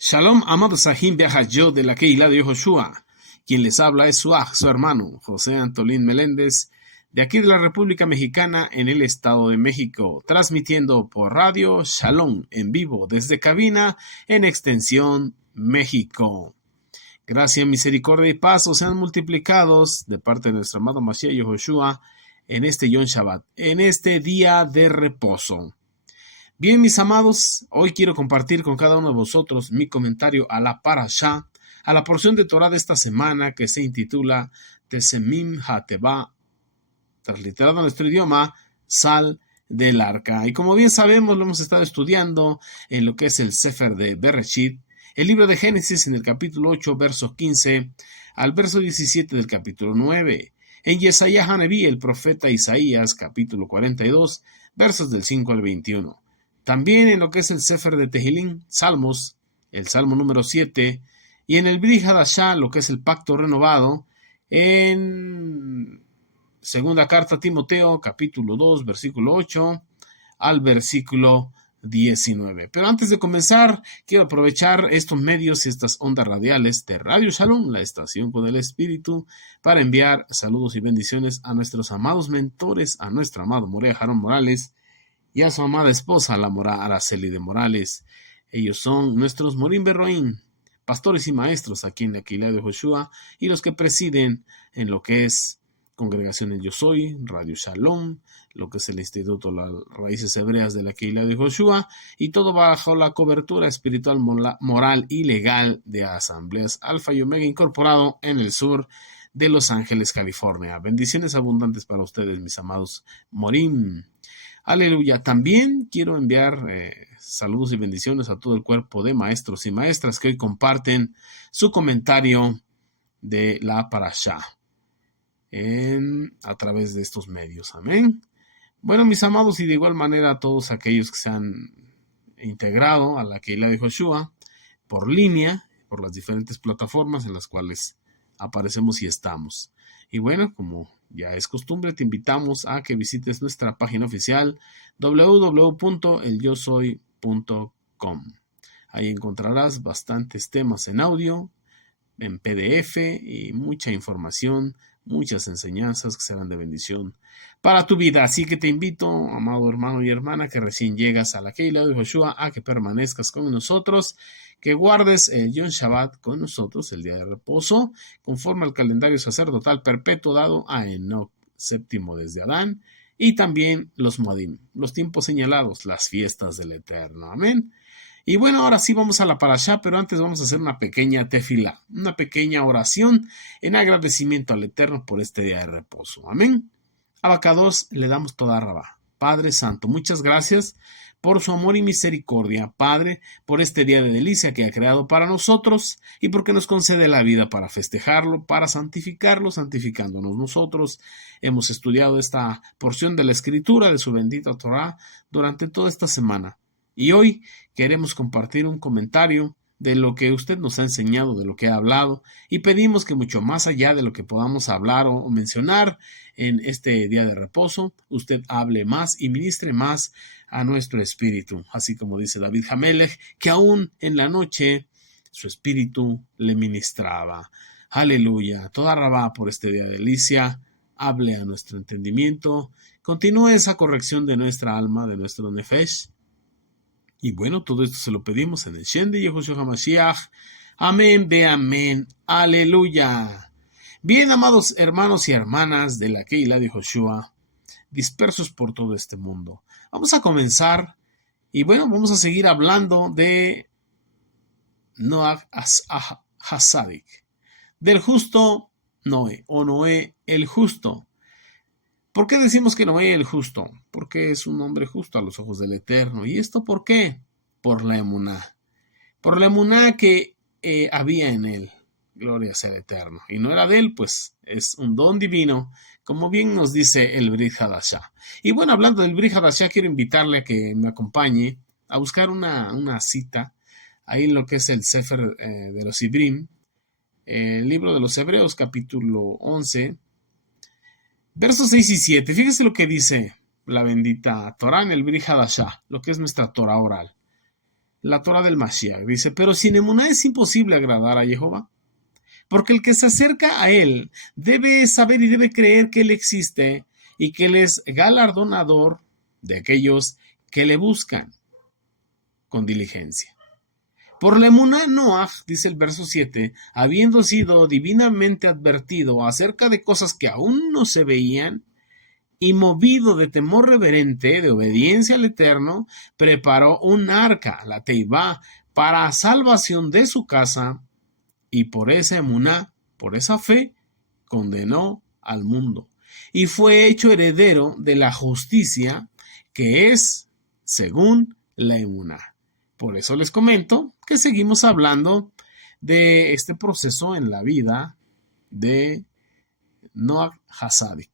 Shalom, amados Sahim Beahayo de la Keilah de Yehoshua. Quien les habla es su hermano, José Antolín Meléndez, de aquí de la República Mexicana en el Estado de México, transmitiendo por radio Shalom en vivo desde cabina en extensión México. Gracia, misericordia y paz os sean multiplicados de parte de nuestro amado Mashiach Yehoshua en este Yom Shabbat, en este día de reposo. Bien, mis amados, hoy quiero compartir con cada uno de vosotros mi comentario a la Parashá, a la porción de Torah de esta semana que se intitula Tesemim HaTeva, transliterado a nuestro idioma, Sal del Arca. Y como bien sabemos, lo hemos estado estudiando en lo que es el Sefer de Bereshit, el libro de Génesis en el capítulo 8, verso 15, al verso 17 del capítulo 9. En Yesaya Haneví, el profeta Isaías, capítulo 42, versos del 5 al 21. También en lo que es el Sefer de Tehilín, Salmos, el Salmo número 7, y en el Brit Hadashah, lo que es el Pacto Renovado, en segunda carta a Timoteo, capítulo 2, versículo 8, al versículo 19. Pero antes de comenzar, quiero aprovechar estos medios y estas ondas radiales de Radio Shalom, la estación con el Espíritu, para enviar saludos y bendiciones a nuestros amados mentores, a nuestro amado Morea Jarón Morales, y a su amada esposa, la Mora Araceli de Morales. Ellos son nuestros Morim Berroín, pastores y maestros aquí en la Keilah de Yehoshua, y los que presiden en lo que es Congregaciones Yo Soy, Radio Shalom, lo que es el Instituto Las Raíces Hebreas de la Keilah de Yehoshua, y todo bajo la cobertura espiritual, moral y legal de Asambleas Alfa y Omega Incorporado en el sur de Los Ángeles, California. Bendiciones abundantes para ustedes, mis amados Morim. Aleluya. También quiero enviar saludos y bendiciones a todo el cuerpo de maestros y maestras que hoy comparten su comentario de la Parashá a través de estos medios. Amén. Bueno, mis amados, y de igual manera a todos aquellos que se han integrado a la Keilah de Yehoshua por línea, por las diferentes plataformas en las cuales aparecemos y estamos. Y bueno, como ya es costumbre, te invitamos a que visites nuestra página oficial www.elyosoy.com. Ahí encontrarás bastantes temas en audio, en PDF y mucha información, muchas enseñanzas que serán de bendición para tu vida. Así que te invito, amado hermano y hermana, que recién llegas a la Keilah de Yehoshua, a que permanezcas con nosotros, que guardes el Yom Shabbat con nosotros, el día de reposo, conforme al calendario sacerdotal perpetuo dado a Enoc, séptimo desde Adán, y también los Moadim, los tiempos señalados, las fiestas del Eterno. Amén. Y bueno, ahora sí vamos a la Parashá, pero antes vamos a hacer una pequeña tefilá, una pequeña oración en agradecimiento al Eterno por este día de reposo. Amén. Abacados, le damos toda rabá. Padre Santo, muchas gracias por su amor y misericordia, Padre, por este día de delicia que ha creado para nosotros y porque nos concede la vida para festejarlo, para santificarlo, santificándonos nosotros. Hemos estudiado esta porción de la Escritura de su bendita Torah durante toda esta semana y hoy queremos compartir un comentario de lo que usted nos ha enseñado, de lo que ha hablado, y pedimos que mucho más allá de lo que podamos hablar o mencionar en este día de reposo, usted hable más y ministre más a nuestro espíritu, así como dice David Hamelech, que aún en la noche su espíritu le ministraba. Aleluya, toda rabá por este día de delicia, hable a nuestro entendimiento, continúe esa corrección de nuestra alma, de nuestro nefesh. Y bueno, todo esto se lo pedimos en el Shem de Yehoshua HaMashiach. Amén, ve amén, aleluya. Bien, amados hermanos y hermanas de la Keilah de Yehoshua, dispersos por todo este mundo. Vamos a comenzar y bueno, vamos a seguir hablando de Noah Hasadik, del justo Noé, o Noé el justo. ¿Por qué decimos que Noé el justo? Porque es un hombre justo a los ojos del Eterno. ¿Y esto por qué? Por la emuná. Por la emuná que había en él. Gloria sea el Eterno. Y no era de él, pues es un don divino, como bien nos dice el Brit Hadashah. Y bueno, hablando del Brit Hadashah, quiero invitarle a que me acompañe a buscar una cita ahí en lo que es el Sefer de los Ibrim, el libro de los Hebreos, capítulo 11, versos 6 y 7. Fíjese lo que dice la bendita Torah en el Brit Hadashah, lo que es nuestra Torah oral. la Torah del Mashiach. Dice, pero sin emuná es imposible agradar a Jehová. Porque el que se acerca a él debe saber y debe creer que él existe y que él es galardonador de aquellos que le buscan con diligencia. Por la emuná Noaj, dice el verso 7, habiendo sido divinamente advertido acerca de cosas que aún no se veían, y movido de temor reverente, de obediencia al Eterno, preparó un arca, la Teibá, para salvación de su casa, y por esa emuná, por esa fe, condenó al mundo, y fue hecho heredero de la justicia, que es según la emuná. Por eso les comento que seguimos hablando de este proceso en la vida de Noah Hasadik,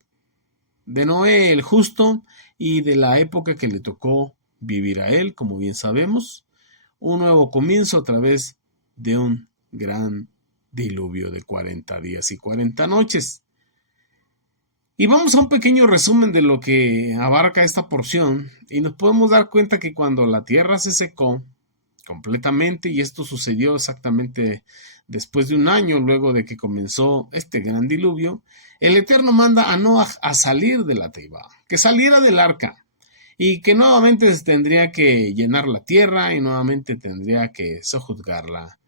de Noé el justo y de la época que le tocó vivir a él, como bien sabemos, un nuevo comienzo a través de un gran diluvio de 40 días y 40 noches. Y vamos a un pequeño resumen de lo que abarca esta porción y nos podemos dar cuenta que cuando la tierra se secó completamente, y esto sucedió exactamente después de un año luego de que comenzó este gran diluvio, el Eterno manda a Noah a salir de la Teibá, que saliera del arca y que nuevamente tendría que llenar la tierra y nuevamente tendría que sojuzgarla,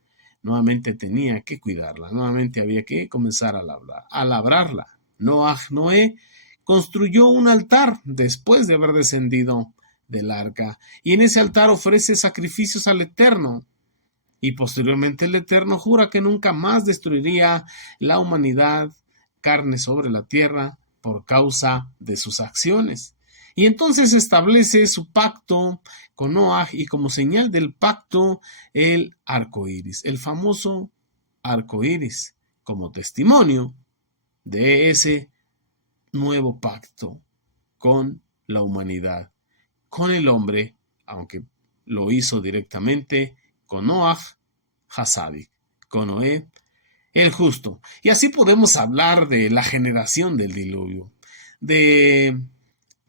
nuevamente tenía que cuidarla, nuevamente había que comenzar a labrarla. Noé construyó un altar después de haber descendido del arca, y en ese altar ofrece sacrificios al Eterno, y posteriormente el Eterno jura que nunca más destruiría la humanidad, carne sobre la tierra, por causa de sus acciones. Y entonces establece su pacto con Noah, y como señal del pacto, el arco iris, el famoso arco iris, como testimonio de ese nuevo pacto con la humanidad, con el hombre, aunque lo hizo directamente con Noah Hasadik, con Noé el justo. Y así podemos hablar de la generación del diluvio,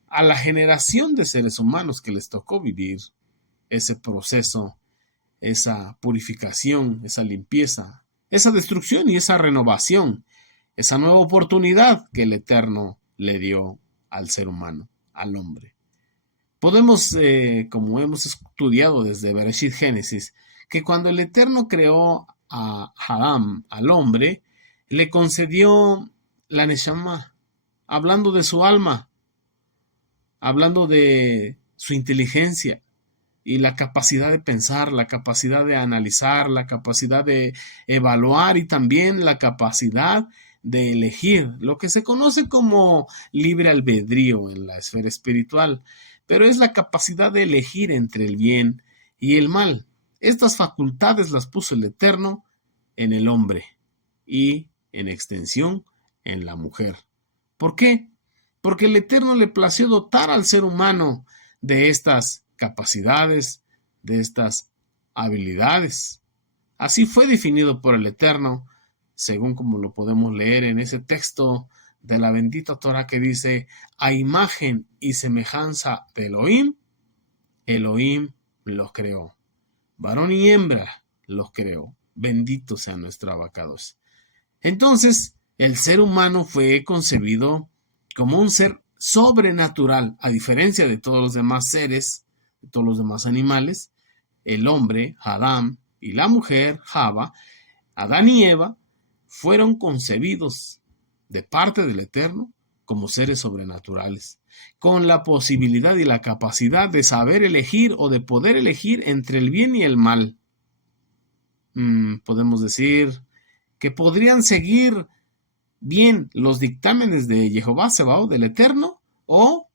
a la generación de seres humanos que les tocó vivir ese proceso, esa purificación, esa limpieza, esa destrucción y esa renovación, esa nueva oportunidad que el Eterno le dio al ser humano, al hombre. Podemos, como hemos estudiado desde Bereshit Génesis, que cuando el Eterno creó a Adam, al hombre, le concedió la Neshama, hablando de su alma, hablando de su inteligencia y la capacidad de pensar, la capacidad de analizar, la capacidad de evaluar y también la capacidad de elegir, lo que se conoce como libre albedrío en la esfera espiritual, pero es la capacidad de elegir entre el bien y el mal. Estas facultades las puso el Eterno en el hombre y, en extensión, en la mujer. ¿Por qué? Porque el Eterno le plació dotar al ser humano de estas capacidades, de estas habilidades. Así fue definido por el Eterno, según como lo podemos leer en ese texto de la bendita Torah que dice: a imagen y semejanza de Elohim, Elohim los creó. Varón y hembra los creó. Bendito sea nuestro abacados. Entonces, el ser humano fue concebido como un ser sobrenatural, a diferencia de todos los demás seres, de todos los demás animales. El hombre, Adán, y la mujer, Java, Adán y Eva, fueron concebidos de parte del Eterno como seres sobrenaturales, con la posibilidad y la capacidad de saber elegir o de poder elegir entre el bien y el mal. Podemos decir que podrían seguir bien los dictámenes de Jehová Sebaot, del Eterno, o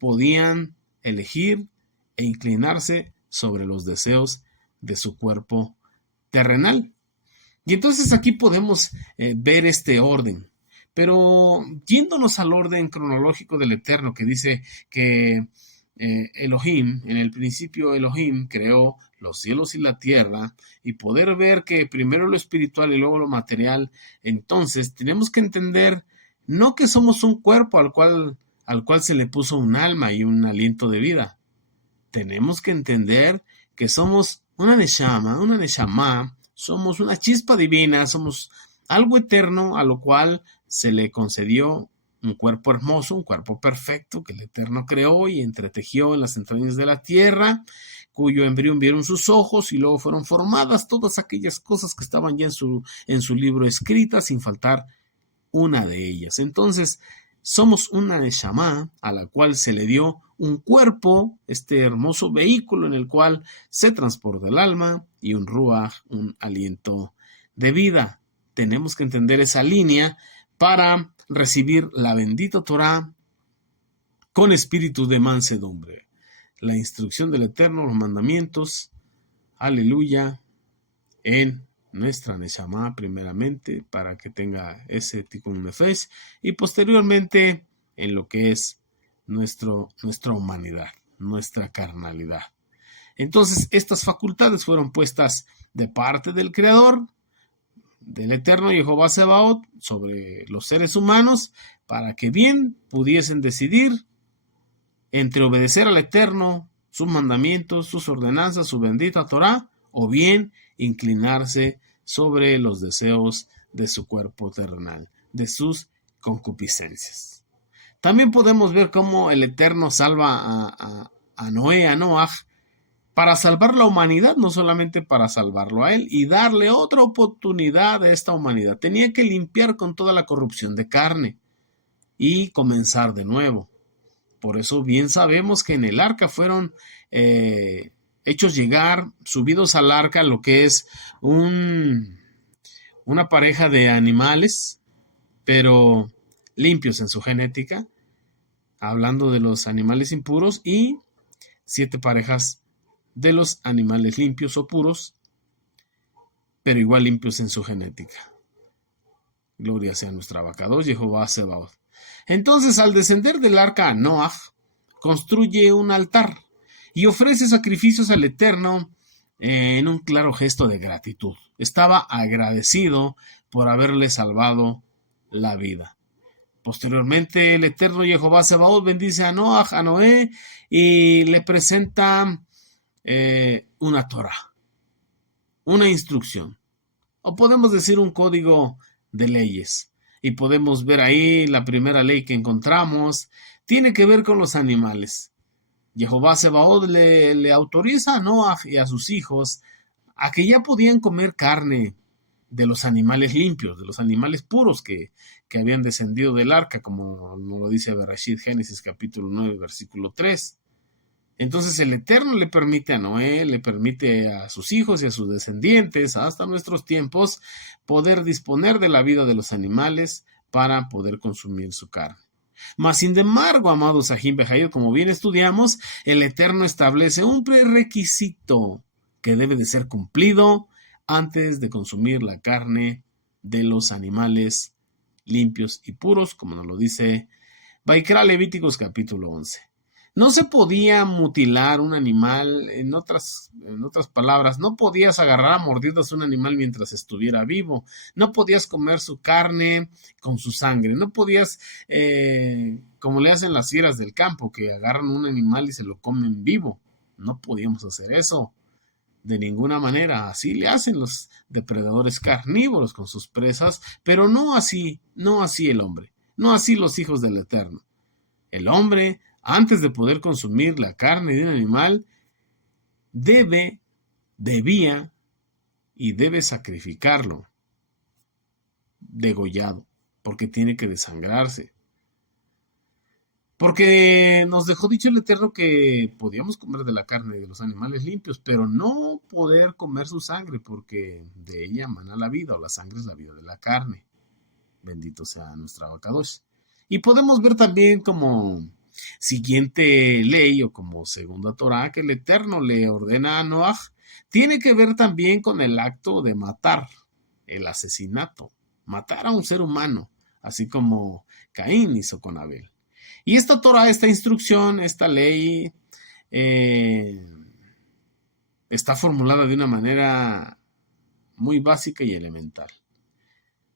podían elegir e inclinarse sobre los deseos de su cuerpo terrenal. Y entonces aquí podemos ver este orden. Pero yéndonos al orden cronológico del Eterno, que dice que Elohim, en el principio Elohim creó los cielos y la tierra, y poder ver que primero lo espiritual y luego lo material, entonces tenemos que entender no que somos un cuerpo al cual se le puso un alma y un aliento de vida. Tenemos que entender que somos una neshama, somos una chispa divina, somos algo eterno a lo cual se le concedió un cuerpo hermoso, un cuerpo perfecto que el Eterno creó y entretejió en las entrañas de la tierra, cuyo embrión vieron sus ojos y luego fueron formadas todas aquellas cosas que estaban ya en su libro escritas sin faltar una de ellas. Entonces, somos una neshama a la cual se le dio un cuerpo, este hermoso vehículo en el cual se transporta el alma, y un ruach, un aliento de vida. Tenemos que entender esa línea para recibir la bendita Torah con espíritu de mansedumbre. La instrucción del Eterno, los mandamientos, aleluya, en nuestra neshama primeramente, para que tenga ese tikkun nefesh, y posteriormente en lo que es nuestra humanidad, nuestra carnalidad. Entonces, estas facultades fueron puestas de parte del Creador, del Eterno Jehová Sebaot, sobre los seres humanos, para que bien pudiesen decidir entre obedecer al Eterno, sus mandamientos, sus ordenanzas, su bendita Torah, o bien inclinarse sobre los deseos de su cuerpo terrenal, de sus concupiscencias. También podemos ver cómo el Eterno salva a Noé, a Noaj, para salvar la humanidad, no solamente para salvarlo a él y darle otra oportunidad a esta humanidad. Tenía que limpiar con toda la corrupción de carne y comenzar de nuevo. Por eso bien sabemos que en el arca fueron hechos llegar, subidos al arca, lo que es una pareja de animales, pero limpios en su genética, hablando de los animales impuros, y 7 parejas de los animales limpios o puros, pero igual limpios en su genética. Gloria sea nuestra Abacados, Jehová Sebaot. Entonces, al descender del arca a Noaj, construye un altar y ofrece sacrificios al Eterno en un claro gesto de gratitud. Estaba agradecido por haberle salvado la vida. Posteriormente, el Eterno Jehová Sebaot bendice a Noaj, a Noé, y le presenta una Torah, una instrucción, o podemos decir un código de leyes. Y podemos ver ahí la primera ley que encontramos, tiene que ver con los animales. Jehová Sebaot le autoriza a Noaj y a sus hijos a que ya podían comer carne de los animales limpios, de los animales puros que habían descendido del arca, como nos lo dice Bereshit, Génesis capítulo 9, versículo 3. Entonces el Eterno le permite a Noé, le permite a sus hijos y a sus descendientes, hasta nuestros tiempos, poder disponer de la vida de los animales para poder consumir su carne. Mas, sin embargo, amados Ajim Bejair, como bien estudiamos, el Eterno establece un prerequisito que debe de ser cumplido antes de consumir la carne de los animales limpios y puros, como nos lo dice Vaikra Levíticos capítulo 11. No se podía mutilar un animal, en otras palabras, no podías agarrar a mordidas un animal mientras estuviera vivo, no podías comer su carne con su sangre, no podías, como le hacen las fieras del campo, que agarran un animal y se lo comen vivo. No podíamos hacer eso de ninguna manera. Así le hacen los depredadores carnívoros con sus presas, pero no así el hombre, no así los hijos del Eterno. El hombre, antes de poder consumir la carne de un animal, debía y debe sacrificarlo, degollado, porque tiene que desangrarse. Porque nos dejó dicho el Eterno que podíamos comer de la carne de los animales limpios, pero no poder comer su sangre, porque de ella mana la vida, o la sangre es la vida de la carne. Bendito sea nuestra Abacadosh. Y podemos ver también como siguiente ley o como segunda Torah que el Eterno le ordena a Noaj, tiene que ver también con el acto de matar, el asesinato, matar a un ser humano, así como Caín hizo con Abel. Y esta Torah, esta instrucción, esta ley está formulada de una manera muy básica y elemental.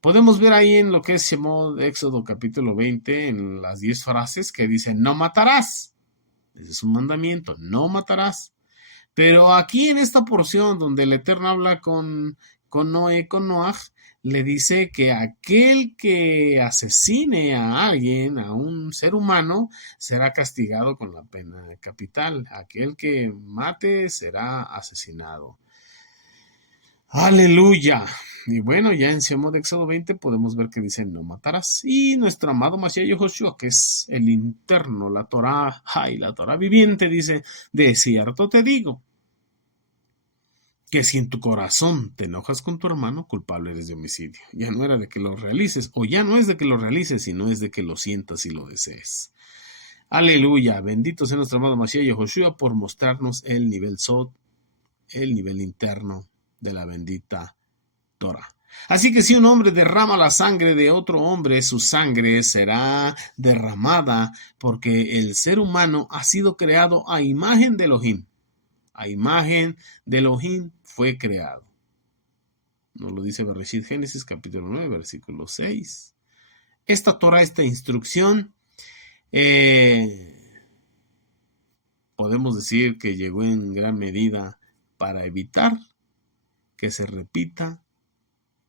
Podemos ver ahí en lo que es Shemot, Éxodo capítulo 20, en las 10 frases que dicen no matarás. Ese es un mandamiento, no matarás. Pero aquí en esta porción donde el Eterno habla con Noé, con Noaj, le dice que aquel que asesine a alguien, a un ser humano, será castigado con la pena capital. Aquel que mate será asesinado. Aleluya. Y bueno, ya en Shemot de Éxodo 20 podemos ver que dice no matarás. Y nuestro amado Mashiach Yehoshua, que es el interno, la Torah, y la Torah viviente, dice, de cierto te digo, que si en tu corazón te enojas con tu hermano, culpable eres de homicidio. Ya no era de que lo realices, o ya no es de que lo realices, sino es de que lo sientas y lo desees. Aleluya. Bendito sea nuestro amado Mashiach Yehoshua por mostrarnos el nivel Sod, el nivel interno de la bendita Torah. Así que si un hombre derrama la sangre de otro hombre, su sangre será derramada, porque el ser humano ha sido creado a imagen de Elohim. A imagen de Elohim fue creado. Nos lo dice Bereshit Génesis capítulo 9, versículo 6. Esta Torah, esta instrucción, podemos decir que llegó en gran medida para evitar que se repita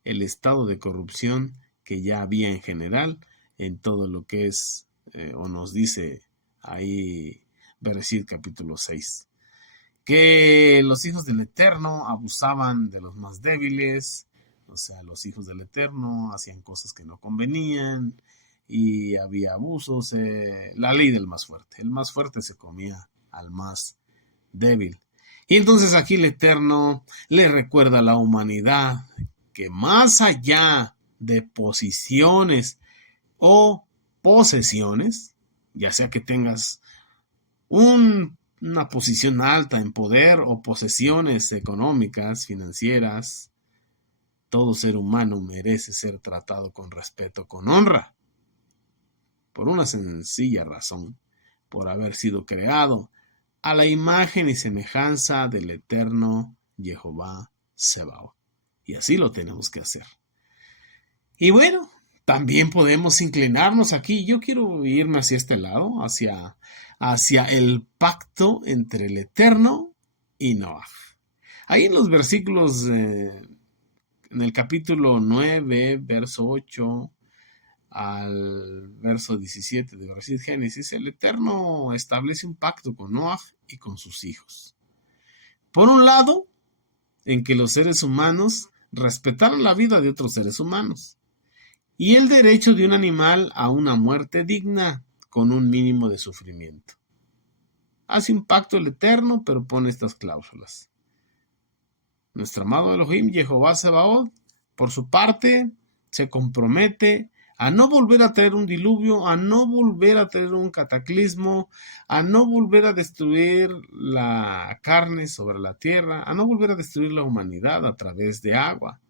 el estado de corrupción que ya había en general en todo lo que es, o nos dice ahí Bereshit capítulo 6, que los hijos del Eterno abusaban de los más débiles, o sea, los hijos del Eterno hacían cosas que no convenían y había abusos, la ley del más fuerte, el más fuerte se comía al más débil. Y entonces aquí el Eterno le recuerda a la humanidad que más allá de posiciones o posesiones, ya sea que tengas una posición alta en poder o posesiones económicas, financieras, todo ser humano merece ser tratado con respeto, con honra, por una sencilla razón, por haber sido creado a la imagen y semejanza del eterno Jehová Sebaot. Y así lo tenemos que hacer. Y bueno, también podemos inclinarnos aquí. Yo quiero irme hacia este lado, hacia el pacto entre el Eterno y Noaj. Ahí en los versículos, en el capítulo 9, verso 8 al verso 17 de Bereshit Génesis, el Eterno establece un pacto con Noaj y con sus hijos. Por un lado, en que los seres humanos respetaran la vida de otros seres humanos y el derecho de un animal a una muerte digna con un mínimo de sufrimiento. Hace un pacto el Eterno, pero pone estas cláusulas. Nuestro amado Elohim, Jehová Sebaot, por su parte, se compromete a no volver a traer un diluvio, a no volver a traer un cataclismo, a no volver a destruir la carne sobre la tierra, a no volver a destruir la humanidad a través de agua.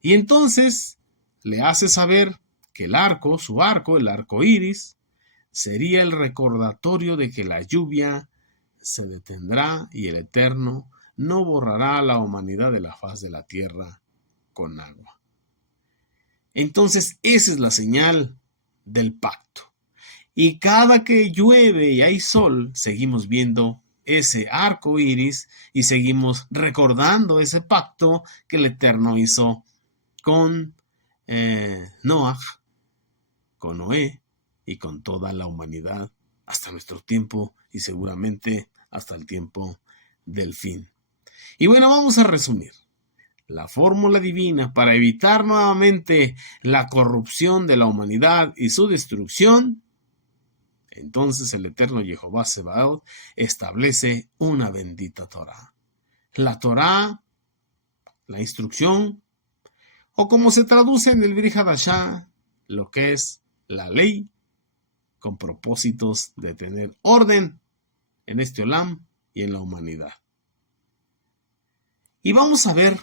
Y entonces le hace saber que el arco, su arco, el arco iris, sería el recordatorio de que la lluvia se detendrá y el Eterno no borrará a la humanidad de la faz de la tierra con agua. Entonces esa es la señal del pacto. Y cada que llueve y hay sol, seguimos viendo ese arco iris y seguimos recordando ese pacto que el Eterno hizo con Noaj, con Noé y con toda la humanidad hasta nuestro tiempo y seguramente hasta el tiempo del fin. Y bueno, vamos a resumir. La fórmula divina para evitar nuevamente la corrupción de la humanidad y su destrucción. Entonces el eterno Jehová Sebaot establece una bendita Torah. La Torah, la instrucción, o como se traduce en el Brit Hadashah, lo que es la ley, con propósitos de tener orden en este olam y en la humanidad. Y vamos a ver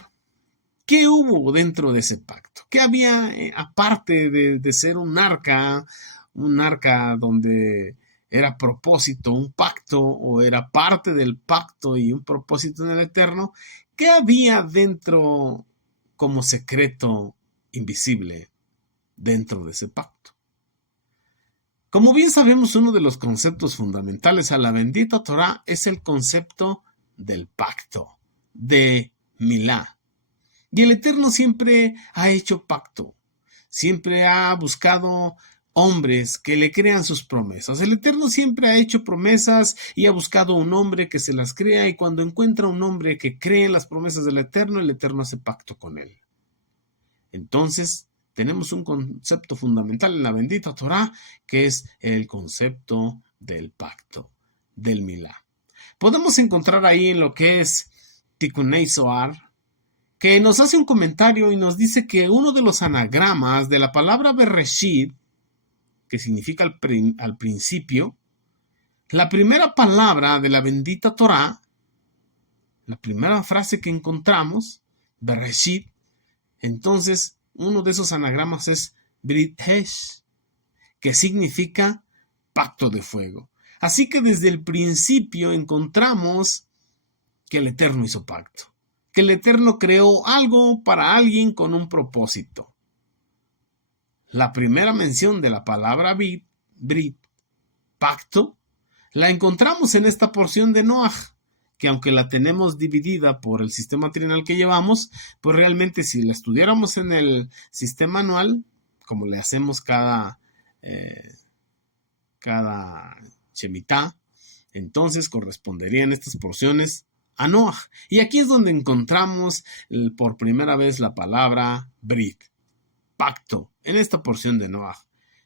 qué hubo dentro de ese pacto. ¿Qué había aparte de ser un arca donde era propósito, un pacto, o era parte del pacto y un propósito en el eterno? ¿Qué había dentro como secreto invisible dentro de ese pacto? Como bien sabemos, uno de los conceptos fundamentales a la bendita Torah es el concepto del pacto, de Milá. Y el Eterno siempre ha hecho pacto, siempre ha buscado hombres que le crean sus promesas. El Eterno siempre ha hecho promesas y ha buscado un hombre que se las crea, y cuando encuentra un hombre que cree en las promesas del Eterno, el Eterno hace pacto con él. Entonces, tenemos un concepto fundamental en la bendita Torá, que es el concepto del pacto, del Milá. Podemos encontrar ahí en lo que es Tikkunei Zohar, que nos hace un comentario y nos dice que uno de los anagramas de la palabra Bereshit, que significa al principio, la primera palabra de la bendita Torá, la primera frase que encontramos, Bereshit, entonces uno de esos anagramas es Brit Hesh, que significa pacto de fuego. Así que desde el principio encontramos que el Eterno hizo pacto, que el Eterno creó algo para alguien con un propósito. La primera mención de la palabra Brit, pacto, la encontramos en esta porción de Noaj, que aunque la tenemos dividida por el sistema trinal que llevamos, pues realmente si la estudiáramos en el sistema anual, como le hacemos cada Shemitah, entonces corresponderían estas porciones a Noaj. Y aquí es donde encontramos por primera vez la palabra Brit, pacto, en esta porción de Noaj.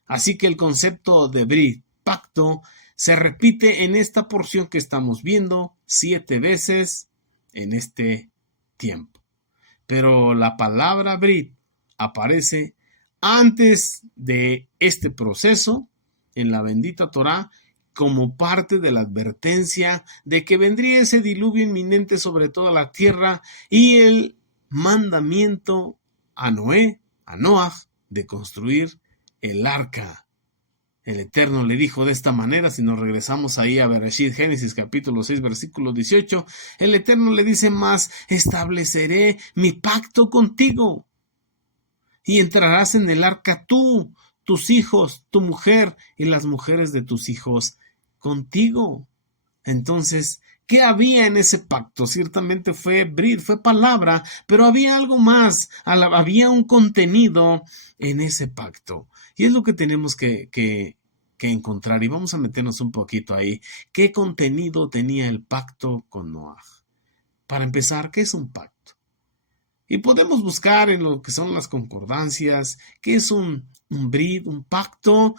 Así que el concepto de Brit, pacto, se repite en esta porción que estamos viendo 7 veces en este tiempo. Pero la palabra Brit aparece antes de este proceso en la bendita Torá como parte de la advertencia de que vendría ese diluvio inminente sobre toda la tierra y el mandamiento a Noé, a Noaj, de construir el arca. El Eterno le dijo de esta manera, si nos regresamos ahí a Bereshit, Génesis capítulo 6, versículo 18, el Eterno le dice más, estableceré mi pacto contigo y entrarás en el arca tú, tus hijos, tu mujer y las mujeres de tus hijos contigo. Entonces, ¿qué había en ese pacto? Ciertamente fue Brit, fue palabra, pero había algo más, había un contenido en ese pacto. Y es lo que tenemos que encontrar, y vamos a meternos un poquito ahí. ¿Qué contenido tenía el pacto con Noaj? Para empezar, ¿qué es un pacto? Y podemos buscar en lo que son las concordancias, ¿qué es un Brit, un pacto?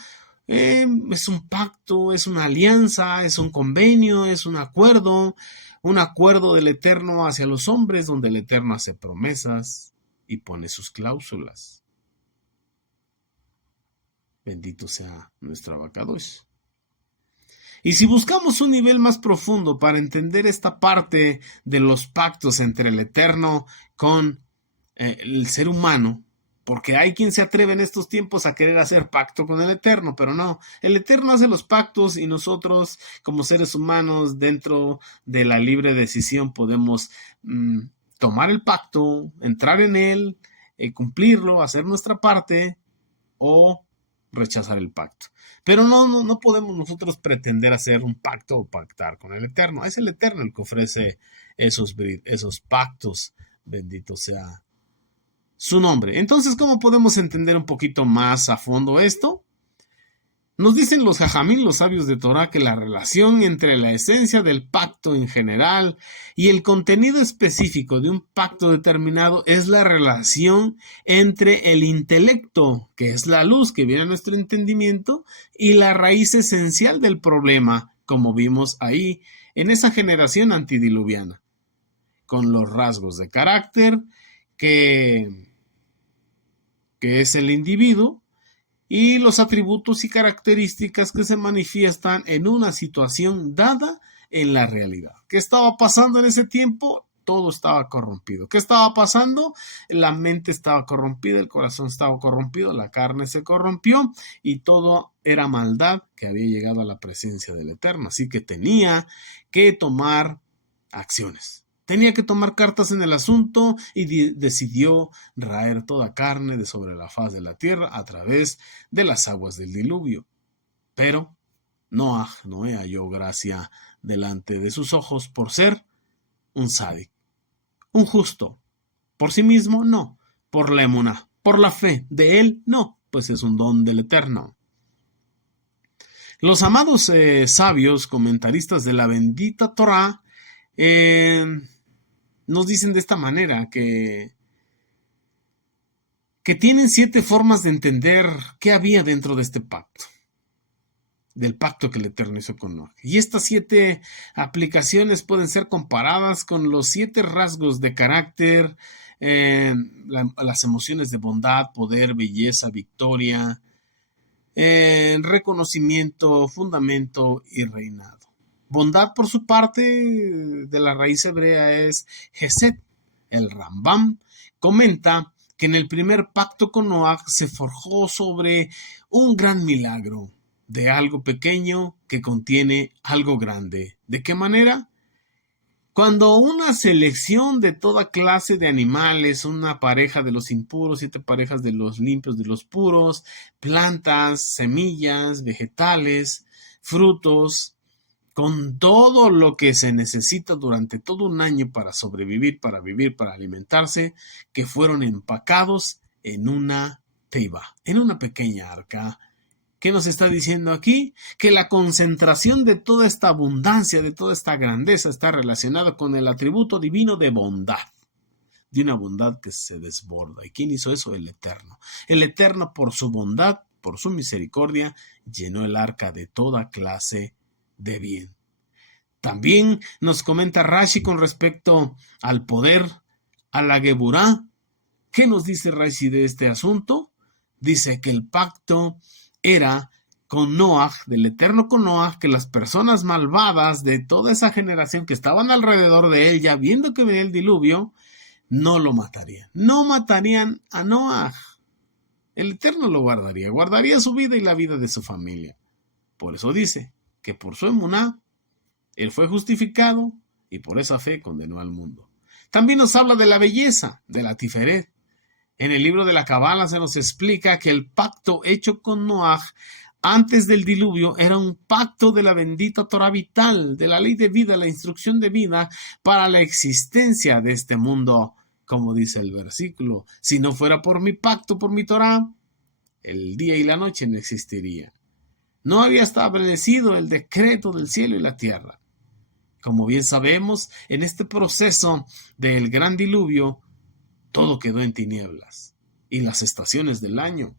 Es un pacto, es una alianza, es un convenio, es un acuerdo del Eterno hacia los hombres, donde el Eterno hace promesas y pone sus cláusulas. Bendito sea nuestro Abacadosh. Y si buscamos un nivel más profundo para entender esta parte de los pactos entre el Eterno con el ser humano, porque hay quien se atreve en estos tiempos a querer hacer pacto con el Eterno, pero no, el Eterno hace los pactos y nosotros como seres humanos dentro de la libre decisión podemos tomar el pacto, entrar en él, cumplirlo, hacer nuestra parte o rechazar el pacto. Pero no podemos nosotros pretender hacer un pacto o pactar con el Eterno. Es el Eterno el que ofrece esos pactos. Bendito sea su nombre. Entonces, ¿cómo podemos entender un poquito más a fondo esto? Nos dicen los jajamín, los sabios de Torá, que la relación entre la esencia del pacto en general y el contenido específico de un pacto determinado es la relación entre el intelecto, que es la luz que viene a nuestro entendimiento, y la raíz esencial del problema, como vimos ahí en esa generación antidiluviana, con los rasgos de carácter que es el individuo, y los atributos y características que se manifiestan en una situación dada en la realidad. ¿Qué estaba pasando en ese tiempo? Todo estaba corrompido. ¿Qué estaba pasando? La mente estaba corrompida, el corazón estaba corrompido, la carne se corrompió y todo era maldad que había llegado a la presencia del Eterno. Así que tenía que tomar acciones. Tenía que tomar cartas en el asunto y decidió raer toda carne de sobre la faz de la tierra a través de las aguas del diluvio. Pero Noé halló gracia delante de sus ojos por ser un sádic, un justo. Por sí mismo, no. Por la emuná, por la fe. De él, no, pues es un don del Eterno. Los amados sabios comentaristas de la bendita Torá nos dicen de esta manera que tienen 7 formas de entender qué había dentro de este pacto, del pacto que el Eterno hizo con Noah. Y estas 7 aplicaciones pueden ser comparadas con los 7 rasgos de carácter, las emociones de bondad, poder, belleza, victoria, reconocimiento, fundamento y reinado. Bondad, por su parte, de la raíz hebrea es Hesed. El Rambam comenta que en el primer pacto con Noah se forjó sobre un gran milagro de algo pequeño que contiene algo grande. ¿De qué manera? Cuando una selección de toda clase de animales, una pareja de los impuros, 7 parejas de los limpios, de los puros, plantas, semillas, vegetales, frutos, con todo lo que se necesita durante todo un año para sobrevivir, para vivir, para alimentarse, que fueron empacados en una teiba, en una pequeña arca. ¿Qué nos está diciendo aquí? Que la concentración de toda esta abundancia, de toda esta grandeza, está relacionada con el atributo divino de bondad, de una bondad que se desborda. ¿Y quién hizo eso? El Eterno. El Eterno, por su bondad, por su misericordia, llenó el arca de toda clase de bien. También nos comenta Rashi con respecto al poder, a la Geburá. ¿Qué nos dice Rashi de este asunto? Dice que el pacto era con Noah, del Eterno con Noah, que las personas malvadas de toda esa generación que estaban alrededor de él, ya viendo que venía el diluvio, no lo matarían. No matarían a Noah. El Eterno lo guardaría su vida y la vida de su familia. Por eso dice que por su emuná, él fue justificado y por esa fe condenó al mundo. También nos habla de la belleza, de la Tiferet. En el libro de la Cabala se nos explica que el pacto hecho con Noah antes del diluvio era un pacto de la bendita Torah vital, de la ley de vida, la instrucción de vida para la existencia de este mundo. Como dice el versículo, si no fuera por mi pacto, por mi Torah, el día y la noche no existiría. No había establecido el decreto del cielo y la tierra. Como bien sabemos, en este proceso del gran diluvio, todo quedó en tinieblas y las estaciones del año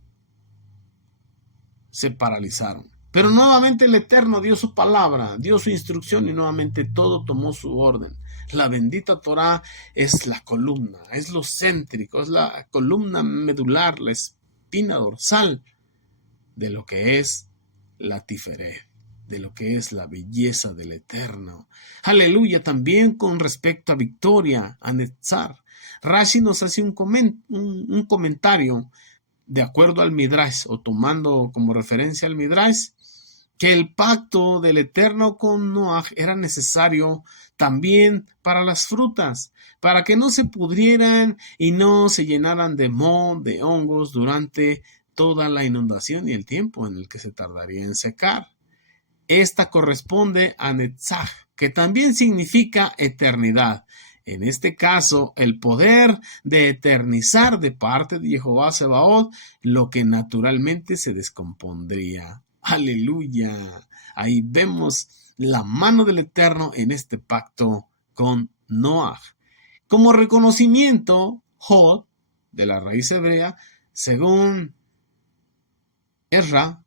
se paralizaron. Pero nuevamente el Eterno dio su palabra, dio su instrucción y nuevamente todo tomó su orden. La bendita Torah es la columna, es lo céntrico, es la columna medular, la espina dorsal de lo que es la Tiferet, de lo que es la belleza del Eterno. Aleluya. También con respecto a victoria, a Netzar. Rashi nos hace un comentario de acuerdo al Midrash, o tomando como referencia al Midrash, que el pacto del Eterno con Noah era necesario también para las frutas, para que no se pudrieran y no se llenaran de moho, de hongos durante toda la inundación y el tiempo en el que se tardaría en secar. Esta corresponde a Netzach, que también significa eternidad. En este caso, el poder de eternizar de parte de Jehová Sebaot lo que naturalmente se descompondría. Aleluya. Ahí vemos la mano del Eterno en este pacto con Noah. Como reconocimiento, Hod, de la raíz hebrea, según Ezra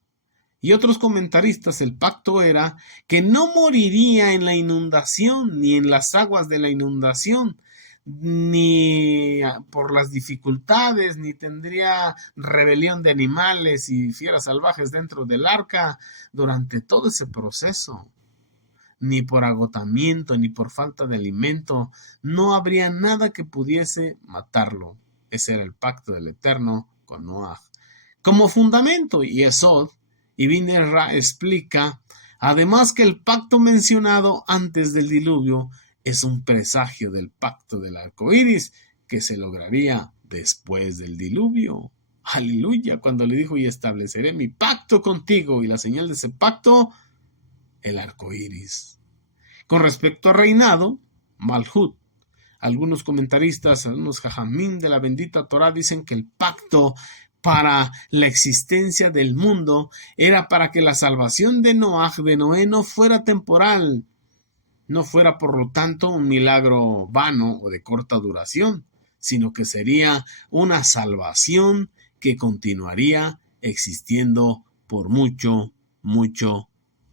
y otros comentaristas, el pacto era que no moriría en la inundación, ni en las aguas de la inundación, ni por las dificultades, ni tendría rebelión de animales y fieras salvajes dentro del arca durante todo ese proceso, ni por agotamiento, ni por falta de alimento, no habría nada que pudiese matarlo. Ese era el pacto del Eterno con Noah. Como fundamento, Yesod, Ibn Ezra explica, además, que el pacto mencionado antes del diluvio es un presagio del pacto del arco iris que se lograría después del diluvio. Aleluya, cuando le dijo: y estableceré mi pacto contigo, y la señal de ese pacto, el arco iris. Con respecto a reinado, Malhut, Algunos comentaristas, algunos jajamín de la bendita Torá dicen que el pacto para la existencia del mundo era para que la salvación de Noé no fuera temporal, no fuera por lo tanto un milagro vano o de corta duración, sino que sería una salvación que continuaría existiendo por mucho, mucho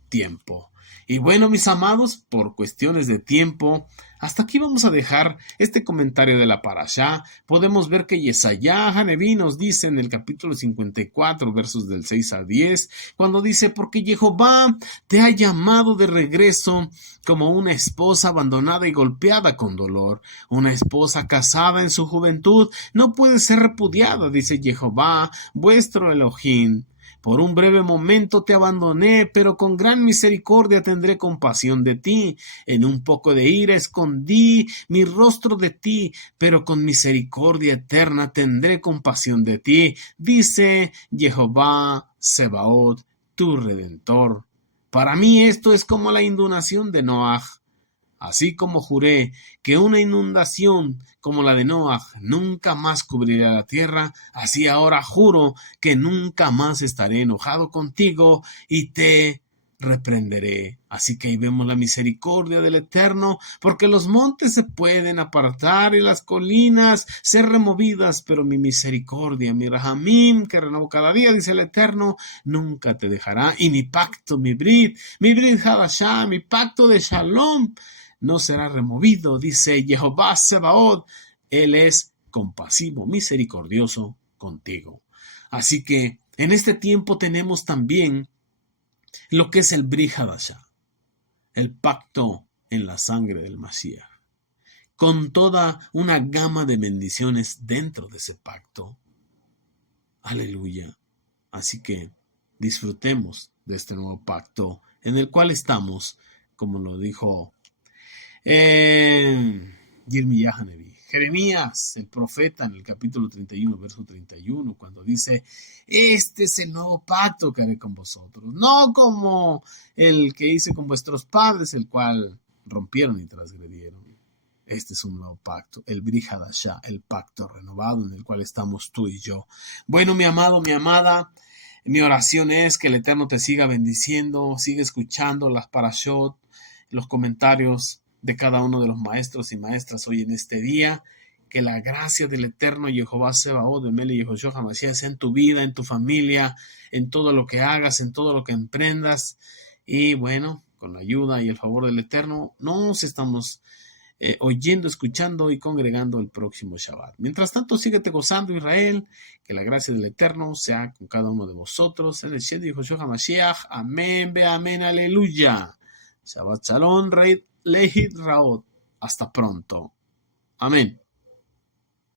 tiempo. Y bueno, mis amados, por cuestiones de tiempo, hasta aquí vamos a dejar este comentario de la Parashá. Podemos ver que Yesayá Haneví nos dice en el capítulo 54, versos del 6 al 10, cuando dice, porque Jehová te ha llamado de regreso como una esposa abandonada y golpeada con dolor. Una esposa casada en su juventud no puede ser repudiada, dice Jehová, vuestro Elohim. Por un breve momento te abandoné, pero con gran misericordia tendré compasión de ti. En un poco de ira escondí mi rostro de ti, pero con misericordia eterna tendré compasión de ti, dice Jehová Sebaot, tu Redentor. Para mí esto es como la inundación de Noaj. Así como juré que una inundación como la de Noaj nunca más cubrirá la tierra, así ahora juro que nunca más estaré enojado contigo y te reprenderé. Así que ahí vemos la misericordia del Eterno, porque los montes se pueden apartar y las colinas ser removidas, pero mi misericordia, mi rahamim, que renovo cada día, dice el Eterno, nunca te dejará, y mi pacto, mi brit hadashah, mi pacto de shalom, no será removido, dice Jehová Sebaot. Él es compasivo, misericordioso contigo. Así que en este tiempo tenemos también lo que es el Brit Hadashah, el pacto en la sangre del Mashiach, con toda una gama de bendiciones dentro de ese pacto. Aleluya. Así que disfrutemos de este nuevo pacto en el cual estamos, como lo dijo Yirmiyah Haneví. Jeremías, el profeta, en el capítulo 31, verso 31, cuando dice, este es el nuevo pacto que haré con vosotros, no como el que hice con vuestros padres, el cual rompieron y transgredieron. Este es un nuevo pacto, el Brit Hadashah, el pacto renovado en el cual estamos tú y yo. Bueno, mi amado, mi amada, mi oración es que el Eterno te siga bendiciendo, siga escuchando las parashot, los comentarios de cada uno de los maestros y maestras hoy en este día, que la gracia del Eterno Jehová Sebaot, de Mele Yehoshua HaMashiach, sea en tu vida, en tu familia, en todo lo que hagas, en todo lo que emprendas, y bueno, con la ayuda y el favor del Eterno, nos estamos oyendo, escuchando y congregando el próximo Shabbat. Mientras tanto, síguete gozando, Israel, que la gracia del Eterno sea con cada uno de vosotros, en el Shem de Yehoshua HaMashiach, amén, be amén, aleluya. Shabbat Shalom, Reit Lehit Raot. Hasta pronto. Amén.